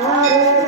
Amém.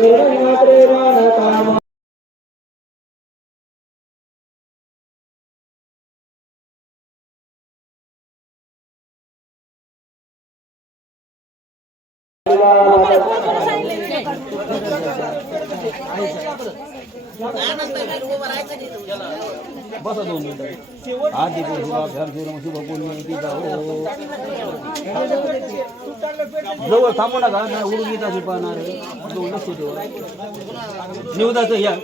ಹೇಳಿ बसा दोन मिनिटं. आधी शुभा घर सुरम शुभ पुण्य जवळ थांबू नका नाही उडून येत असेल पाहणार निवदाचं या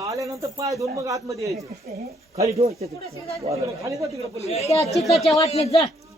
आल्यानंतर पाय धुवून मग आतमध्ये यायचे. खाली ठेवा खाली जा तिकडे. त्या चिताच्या वाटणीत जा.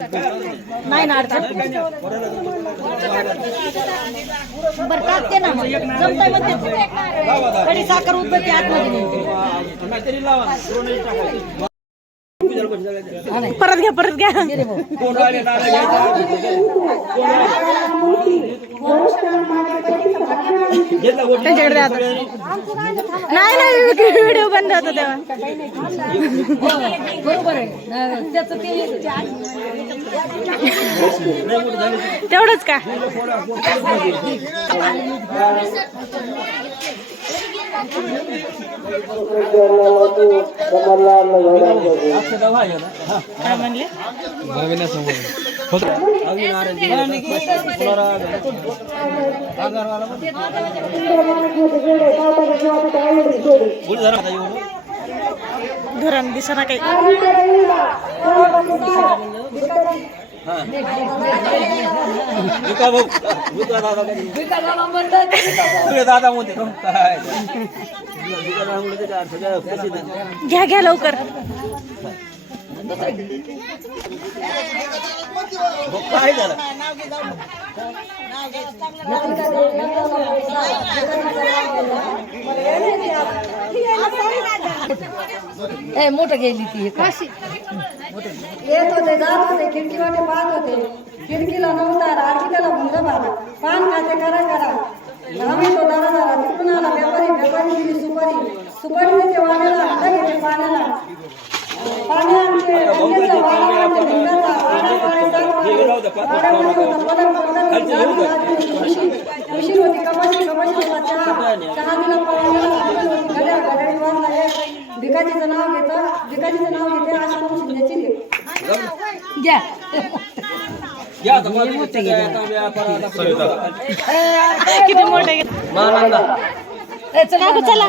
नाही ना बरं टाकते ना मग जमतंय म्हणते कडी साखर उद्बत्ती आतमध्ये. परत घ्या परत घ्या. कोण त्यांच्याकडे द्या. नाही नाही व्हिडिओ बंद होता तेव्हा. बरोबर आहे. अं, त्याचं ते तेवढंच का. काय म्हणले? धरण दिसना काही हा. विका भाऊ. विका दादा म्हणते. घ्या घ्या लवकर काय झालं ए, गेली ती येत होते जात होते खिडकीवाटे पाहत होते. खिडकीला नव्हता आरती त्याला भंग पान खाते करा करा. आम्ही तो दादा झाला तिकडून व्यापारी व्यापारी दिली सुपारी. सुपारी देते वाण्याला हात घेते पाण्याला. पाणी आणते मध्ये होता कमाशी कमाशी चहा चहा दिला हे भिकाजीचं नाव घेतं भिकाजीचं नाव घेते आशा शिंदेची दे घ्या किती मोठे चला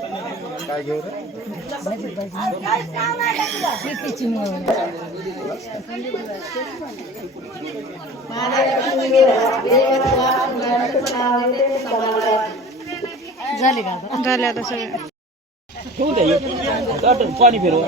काय. काय झाले का? झाले आता सगळे ठेवून द्या पाणी फिरवा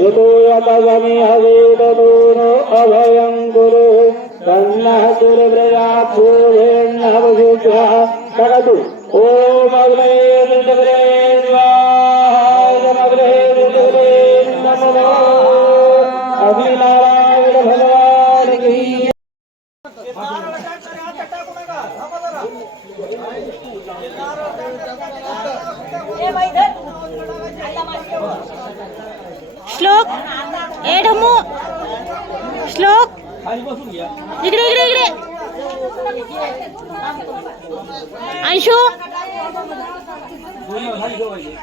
यतो यतगमि हवेदूनो अभयं कुरु तन्नः कुरुव्रजाभूषेण्णः वसुभ्यः तगतु। ॐ अग्ने श्लोक ए ढमू श्लोक खाली बसून घ्या इकडे इकडे इकडे अंशू दोन्ही खाली ठेवायचे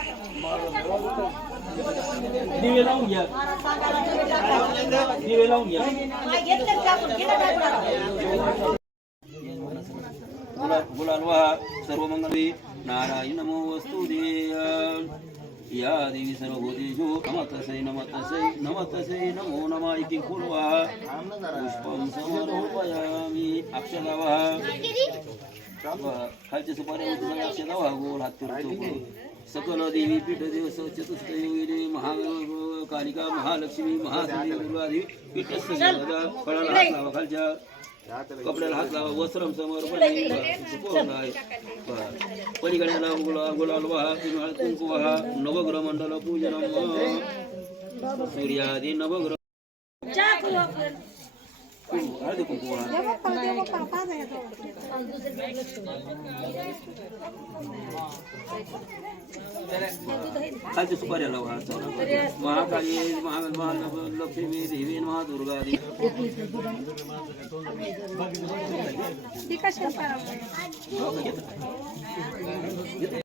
दिवे लावून घ्या दिवे लावून घ्या गुलाल गुलाल वाहा सर्व मंगली नारायण नमो वस्तु या देवी सर्वभूतेषु नमतसे नमतसे नमतसे नमो नमः इति कुर्वः। पुष्पं समर्पयामि। अक्षदावः। खालच्या सुपाऱ्या अक्षदावः। गोल हात फिरतो सकल देवी पीठ देव चतुष्ट महा कालिका महालक्ष्मी महादेवी दुर्गादेवी पीठस्थ फळाला खालच्या कपड्याला हात लावा वस्त्रम समोर पूर्ण आहे पलीकडे राम गुलाब गुलाल वहा कुणाल कुंकू वहा नवग्रह मंडल पूजनम सूर्यादी नवग्रह खालच्या सुपाऱ्याला वाहा महाकाली महा महालक्ष्मी देवी महादुर्गा देवी